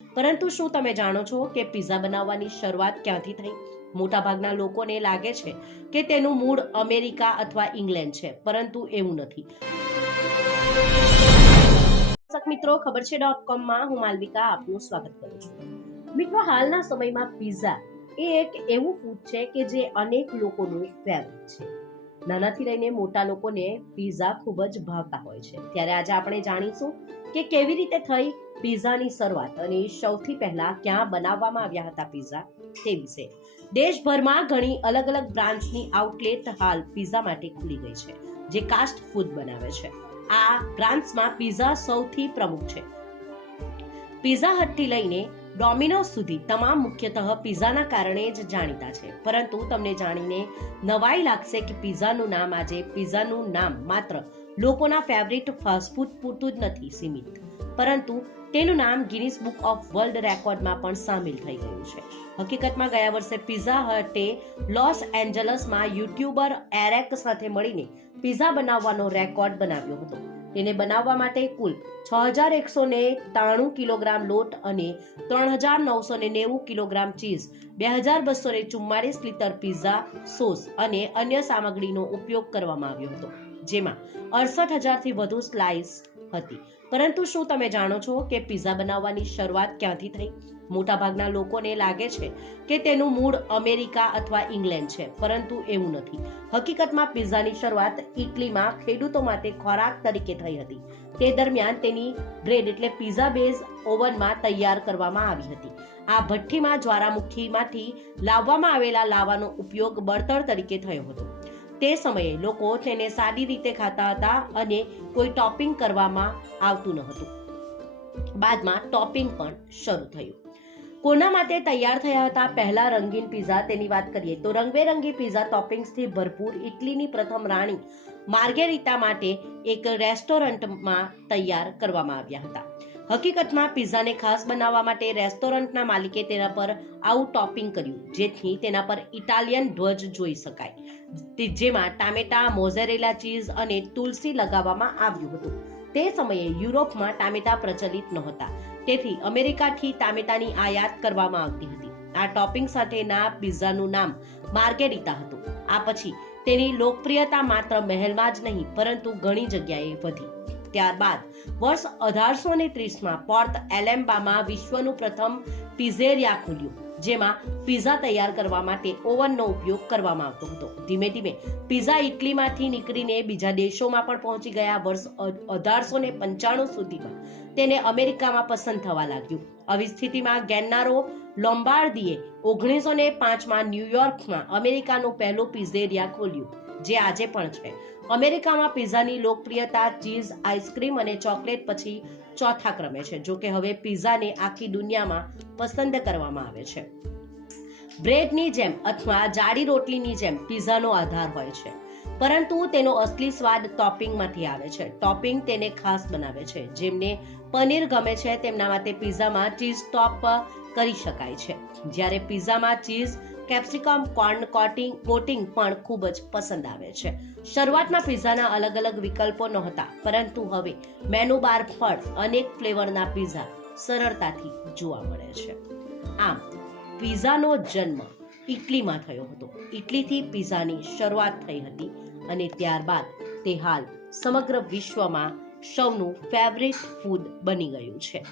પરંતુ શું તમે જાણો છો કે પિઝા બનાવવાની શરૂઆત ક્યાંથી થઈ? મોટાભાગના લોકોને લાગે છે કે તેનું મૂળ અમેરિકા અથવા ઇંગ્લેન્ડ છે, પરંતુ એવું નથી. દર્શક મિત્રો, ખબર છે .com હું માલવિકા આપનું સ્વાગત કરું છું. મિત્રો, હાલના સમયમાં પિઝા એ એક એવું ફૂડ છે કે જે અનેક લોકોનું ફેવરિટ છે. નાનાથી લઈને મોટા લોકોને પિઝા ખૂબ જ ભાવતા હોય છે. ત્યારે આજે આપણે જાણીશું કે કેવી રીતે થઈ પિઝાની શરૂઆત અને સૌથી પહેલા ક્યાં બનાવવામાં આવ્યા હતા પિઝા તે વિશે. દેશભરમાં ઘણી અલગ અલગ બ્રાન્ડ્સની આઉટલેટ હાલ પિઝા માટે ખુલી ગઈ છે, જે ફાસ્ટ ફૂડ બનાવે છે. આ બ્રાન્ડ્સમાં પિઝા સૌથી પ્રમુખ છે. પિઝા હટથી લઈને ડોમિનોઝ સુધી તમામ મુખ્યતઃ પિઝાના કારણે જ જાણીતા છે. પરંતુ તમને જાણીને નવાઈ લાગશે કે પિઝાનું નામ માત્ર લોકોના ફેવરિટ ફાસ્ટ ફૂડ પૂરતું જ નથી સીમિત, પરંતુ તેનું નામ ગિનીસ બુક ઓફ વર્લ્ડ રેકોર્ડમાં પણ સામેલ થઈ ગયું છે. હકીકતમાં ગયા વર્ષે પિઝા હટે લોસ એન્જલસમાં યુટ્યુબર એરેક સાથે મળીને પિઝા બનાવવાનો રેકોર્ડ બનાવ્યો હતો. તેને બનાવવા માટે કુલ 6193 કિલોગ્રામ લોટ અને 3990 kilogram cheese, 2244 litre pizza sauce અને અન્ય સામગ્રીનો ઉપયોગ કરવામાં આવ્યો હતો, જેમાં 68,000 થી વધુ સ્લાઇસ હતી. પરંતુ શું તમે જાણો છો કે પિઝા બનાવવાની શરૂઆત ક્યાંથી થઈ? મોટાભાગના લોકોને લાગે છે કે તેનું મૂળ અમેરિકા અથવા ઇંગ્લેન્ડ છે, પરંતુ એવું નથી. હકીકતમાં પિઝાની શરૂઆત ઇટલીમાં ખેડૂતો માટે ખોરાક તરીકે થઈ હતી. તે દરમિયાન તેની બ્રેડ એટલે પિઝા બેઝ ઓવનમાં તૈયાર કરવામાં આવી હતી. આ ભઠ્ઠીમાં જ્વાળામુખીમાંથી લાવવામાં આવેલા લાવાનો ઉપયોગ બળતણ તરીકે થયો હતો. તે સમયે લોકો તેને સાદી રીતે ખાતા હતા અને કોઈ ટોપિંગ કરવામાં આવતું ન હતું. બાદમાં ટોપિંગ પણ શરૂ થયું. કોના માટે તૈયાર થયા હતા પહેલા રંગીન પિઝા? તેની વાત કરીએ તો રંગબેરંગી પિઝા ટોપિંગ્સથી ભરપૂર ઇટલીની પ્રથમ રાણી માર્ગેરિટા માટે એક રેસ્ટોરન્ટમાં તૈયાર કરવામાં આવ્યા હતા. હકીકતમાં પિઝાને ખાસ બનાવવા માટે રેસ્ટોરન્ટના માલિકે તેના પર આવું ટોપિંગ કર્યું, જેથી તેના પર ઇટાલિયન ધ્વજ જોઈ શકાય, જેમાં ટામેટા, મોઝેરેલા ચીઝ અને તુલસી લગાવવામાં આવ્યું હતું. તે સમયે યુરોપમાં ટામેટા પ્રચલિત નહોતા, તેથી અમેરિકાથી ટામેટાની આયાત કરવામાં આવતી હતી. આ ટોપિંગ સાથેના પિઝાનું નામ માર્ગેરિટા હતું. આ પછી તેની લોકપ્રિયતા માત્ર મહેલમાં જ નહીં, પરંતુ ઘણી જગ્યાએ વધી. ત્યારબાદ વર્ષ 1830માં પોર્ટ એલેમ્બામાં વિશ્વનું પ્રથમ પિઝેરિયા ખુલ્યું, જેમાં પિઝા તૈયાર કરવા માટે ઓવનનો ઉપયોગ કરવામાં આવતો હતો. ધીમે ધીમે પિઝા ઇટલીમાંથી નીકળીને બીજા દેશોમાં પણ પહોંચી ગયા. વર્ષ 1895 સુધીમાં તેને અમેરિકામાં પસંદ થવા લાગ્યું. આવી સ્થિતિમાં ગેન્નારો લોમ્બાર્દીએ 1905માં ન્યુયોર્કમાં અમેરિકાનું પહેલું પિઝેરિયા ખોલ્યું, જે આજે પણ છે. અમેરિકામાં પિઝાની લોકપ્રિયતા ચીઝ, આઈસ્ક્રીમ અને ચોકલેટ પછી ચોથા ક્રમે છે. જો કે હવે પિઝાને આખી દુનિયામાં પસંદ કરવામાં આવે છે. બ્રેડની જેમ અથવા જાડી રોટલીની જેમ પિઝાનો આધાર હોય છે, પરંતુ તેનો અસલી સ્વાદ ટોપિંગમાંથી આવે છે. ટોપિંગ તેને ખાસ બનાવે છે. જેમને પનીર ગમે છે તેમના માટે પિઝામાં ચીઝ ટોપ કરી શકાય છે, જ્યારે પિઝામાં ચીઝ, કેપ્સિકમ, કોર્ન કોટિંગ પણ ખૂબ જ પસંદ આવે છે. શરૂઆતમાં પિઝાના અલગ અલગ વિકલ્પો નહોતા, પરંતુ હવે મેનુ બાર પર અનેક ફ્લેવરના પિઝા સરળતાથી જોવા મળે છે. આમ પિઝાનો જન્મ ઇટલીમાં થયો હતો. ઇટલીથી પિઝાની શરૂઆત થઈ હતી અને ત્યારબાદ તે હાલ સમગ્ર વિશ્વમાં સૌનું ફેવરિટ ફૂડ બની ગયું છે.